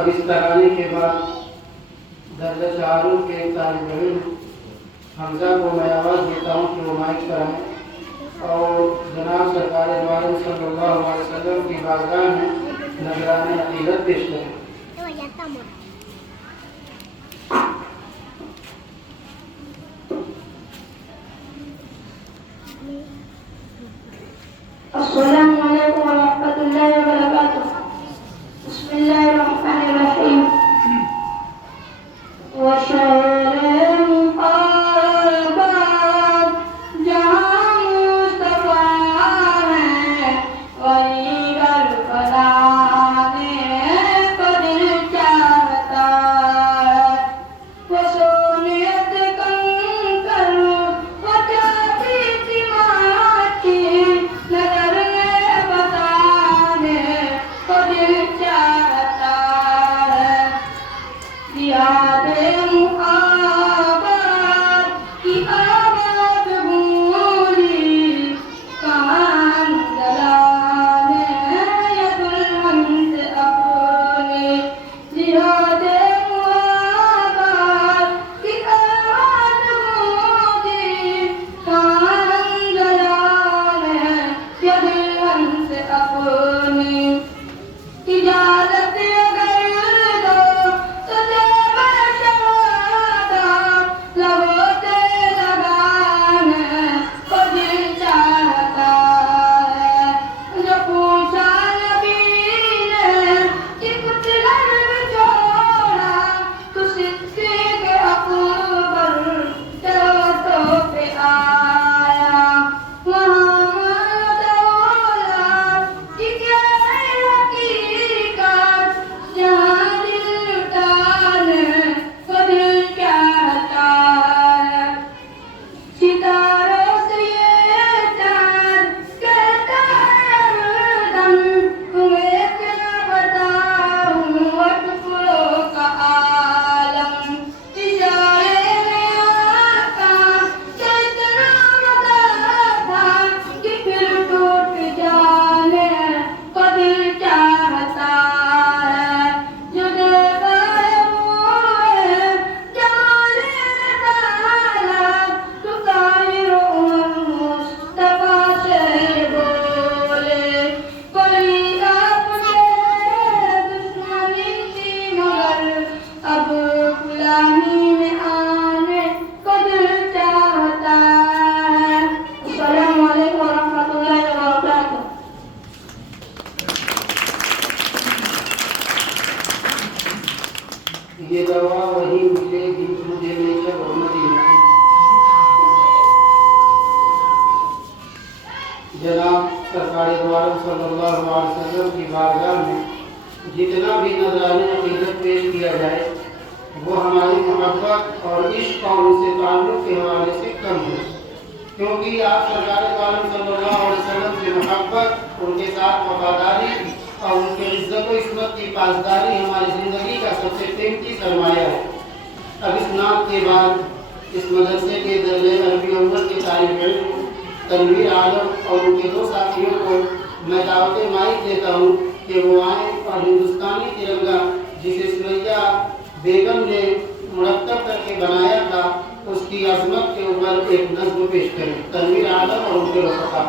अब इस तराने के बाद दर्जा चारों के तालिब इल्म हमजा को मैं आवाज़ देता हूँ कि वो माइक कराएँ और जनाब सरकार दो आलम सल्लल्लाहु अलैहि वसल्लम की बारगाह में नजराने अक़ीदत पेश करें। अस्सलामु अलैकुम व रहमतुल्लाहि व बरकातुहू। बिस्मिल्लाहिर रहमानिर रहीम। ये दवा वही मिलेगी मुझे लेकर मदीना। जनाब सरकार दो आलम सल्लल्लाहु अलैहि वसल्लम की बारगाह में जितना भी नजराने अक़ीदत पेश किया जाए वो हमारी मोहब्बत और इश्क और उनसे ताल्लुक़ के हवाले से कम है, क्योंकि आप सरकार दो आलम सल्लल्लाहु अलैहि वसल्लम से मोहब्बत, उनके साथ वफादारी और उनके इज्जत व इस्मत की पासदारी हमारी ज़िंदगी का सबसे कीमती सरमाया है। अब इस नाम के बाद इस मदरसे के दर्जे अरबी अव्वल के तालिब इल्म तनवीर आलम और उनके दो साथियों को मैं दावत माइक देता हूँ कि वो आएँ और हिंदुस्तानी तिरंगा जिसे सुरैया बेगम ने मुरतब करके बनाया था उसकी अजमत के ऊपर एक नज़्म पेश करें। तनवीर आलम और उनके रफ़क़ा।